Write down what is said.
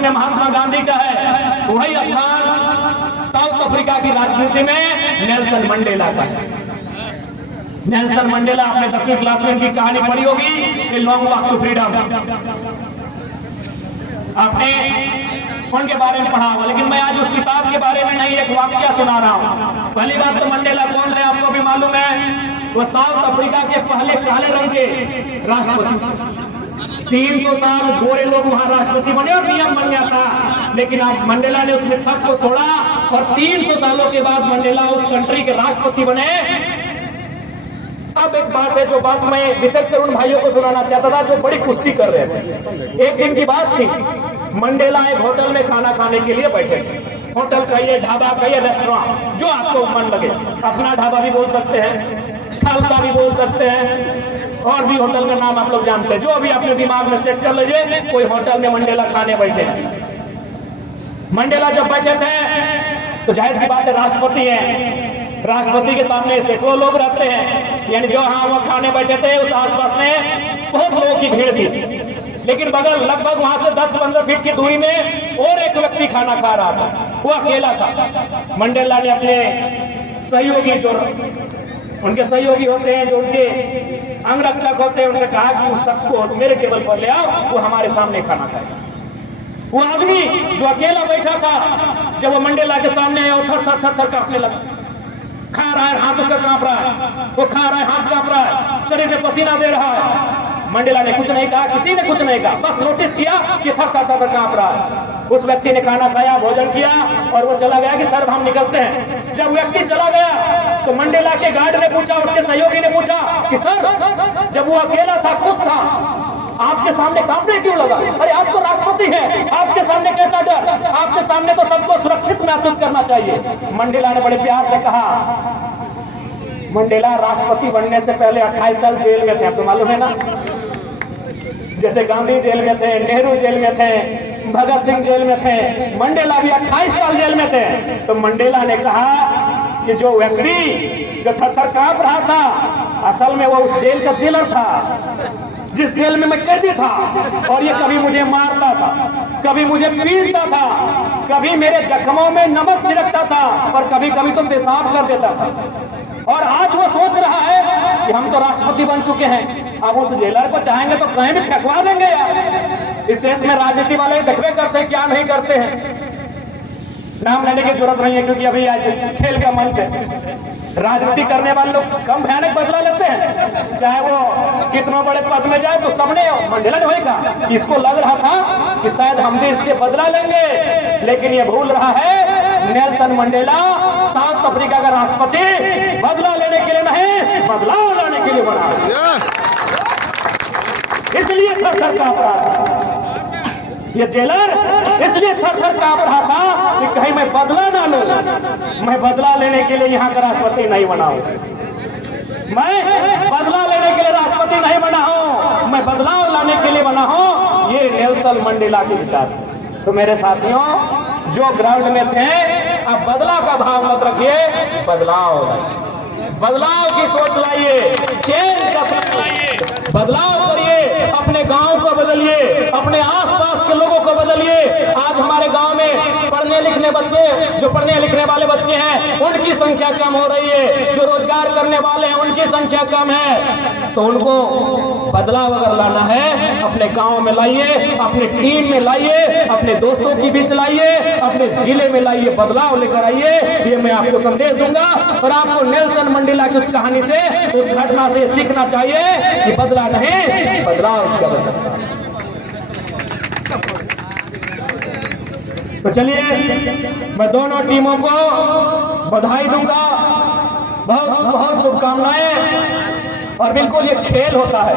राजनीति में महात्मा गांधी का है, वही स्थान साउथ अफ्रीका की राजनीति में नेल्सन मंडेला का है। नेल्सन मंडेला, आपने 10वीं क्लास में इनकी कहानी पढ़ी होगी, लॉन्ग वॉक टू फ्रीडम, आपने उनके बारे में पढ़ा होगा। लेकिन मैं आज उस किताब के बारे में नहीं, एक वाक्य सुना रहा हूँ। पहली बात तो मंडेला कौन थे आपको भी मालूम है, वो साउथ अफ्रीका के पहले काले रंग के राष्ट्रपति। 300 साल गोरे लोग वहां राष्ट्रपति बने और नियम बन गया था, लेकिन अब मंडेला ने उस मिथक को तोड़ा और 300 सालों के बाद मंडेला उस कंट्री के राष्ट्रपति बने। अब एक बात है, जो बात मैं विशेषकर उन भाइयों को सुनाना चाहता था जो बड़ी कुश्ती कर रहे थे। एक दिन की बात थी, मंडेला एक होटल में खाना खाने के लिए बैठे थे। होटल कहिए, ढाबा कहिए, रेस्टोरेंट, जो आपको मन लगे, अपना ढाबा भी बोल सकते हैं, खालसा भी बोल सकते हैं, और भी होटल का नाम आप लोग जानते हैं, जो अभी अपने दिमाग में सेट कर लीजिए। कोई होटल में मंडेला खाने बैठे। मंडेला जब बैठे थे तो जाहिर सी बात है, राष्ट्रपति है, राष्ट्रपति के सामने सैकड़ों लोग रहते हैं, यानी जो हाँ वो खाने बैठे थे उस आसपास में बहुत लोगों की भीड़ थी। लेकिन बगल लगभग वहां से 10-15 फीट की दूरी में और एक व्यक्ति खाना खा रहा था, वो अकेला था। मंडेला ने अपने सहयोगी, जो उनके सहयोगी होते हैं, जो उनके अंगरक्षक होते हैं, उनसे कहा कि उस शख्स को मेरे टेबल पर ले आओ, वो हमारे सामने खाना खाए। वो आदमी जो अकेला बैठा था, जब वो मंडेला के सामने आया, थर थर थर थर कांपने लगा। खा रहा है, हाथ उसका कांप रहा है, वो खा रहा है, हाथ कांप रहा है, शरीर में पसीना दे रहा है। मंडेला ने कुछ नहीं कहा, किसी ने कुछ नहीं कहा, बस नोटिस किया कि थर थर थर कांप रहा है। उस व्यक्ति ने खाना खाया, भोजन किया और वो चला गया कि सर हम निकलते हैं। जब व्यक्ति चला गया तो मंडेला के गार्ड ने पूछा, उसके सहयोगी ने पूछा कि सर, जब वो अकेला था, खुद था, आपके सामने कांपने क्यों लगा? अरे आप तो राष्ट्रपति हैं, आपके सामने कैसा डर? आपके सामने तो सबको सुरक्षित महसूस करना चाहिए। मंडेला ने बड़े प्यार से कहा, मंडेला राष्ट्रपति बनने से पहले 28 साल जेल में थे, आपको मालूम है ना? जैसे गांधी जेल में थे, नेहरू जेल में थे, भगत सिंह जेल में थे, मंडेला भी 28 साल जेल में थे। तो मंडेला ने कहा कि जो व्यक्ति जो थर थर कांप रहा था, असल में वो उस जेल का जेलर था, जिस जेल में मैं कैदी था, और ये कभी मुझे मारता था, कभी मुझे पीटता था, कभी मेरे जख्मों में नमक छिड़कता था, और कभी कभी तो पेशाब कर देता था। और आज वो सोच रहा है कि हम तो राष्ट्रपति बन चुके हैं, अब उस जेलर को चाहेंगे तो कहीं भी फेंकवा देंगे यार। इस देश में राजनीति वाले देखते करते हैं, क्या नहीं करते हैं। नाम लेने की जरूरत नहीं है, क्योंकि अभी आज खेल का मंच है। राजनीति करने वाले लोग कम भयानक बदला लेते हैं, चाहे वो कितना बड़े पद में जाए। तो सबने, मंडेला ने वही कहा, इसको लग रहा था कि शायद हम भी इससे बदला लेंगे, लेकिन ये भूल रहा है, नेल्सन मंडेला साउथ अफ्रीका का राष्ट्रपति बदला लेने के लिए नहीं, बदलाव लाने के लिए बना। इसलिए थर थर कांप रहा था ये जेलर, इसलिए थर थर कांप रहा था कि कहीं मैं बदला ना लूं। मैं बदला लेने के लिए यहाँ का राष्ट्रपति नहीं बना हूं, मैं बदला लेने के लिए राष्ट्रपति नहीं बना हूं, मैं बदलाव लाने के लिए बना हूं। ये नेल्सन मंडेला के विचार। तो मेरे साथियों, जो ग्राउंड में थे, अब बदलाव का भाव मत रखिए, बदलाव की सोच लाइए, चेंज का सोच लाइए, बदलाव करिए, अपने गांव को बदलिए, अपने आसपास के लोगों को बदलिए। आज हमारे गांव में पढ़ने लिखने बच्चे, जो पढ़ने लिखने वाले बच्चे हैं, उनकी संख्या कम हो रही है, जो रोजगार करने वाले हैं उनकी संख्या कम है। तो उनको बदलाव अगर लाना है, अपने गांव में लाइए, अपनी टीम में लाइए, अपने दोस्तों के बीच लाइए, अपने जिले में लाइए, बदलाव लेकर आइए। ये मैं आपको संदेश दूंगा। और आपको नेल्सन मंडेला की उस कहानी से, उस घटना से सीखना चाहिए कि बदला नहीं, बदलाव की आवश्यकता। तो चलिए, मैं दोनों टीमों को बधाई दूंगा, बहुत बहुत शुभकामनाएं। और बिल्कुल ये खेल होता है।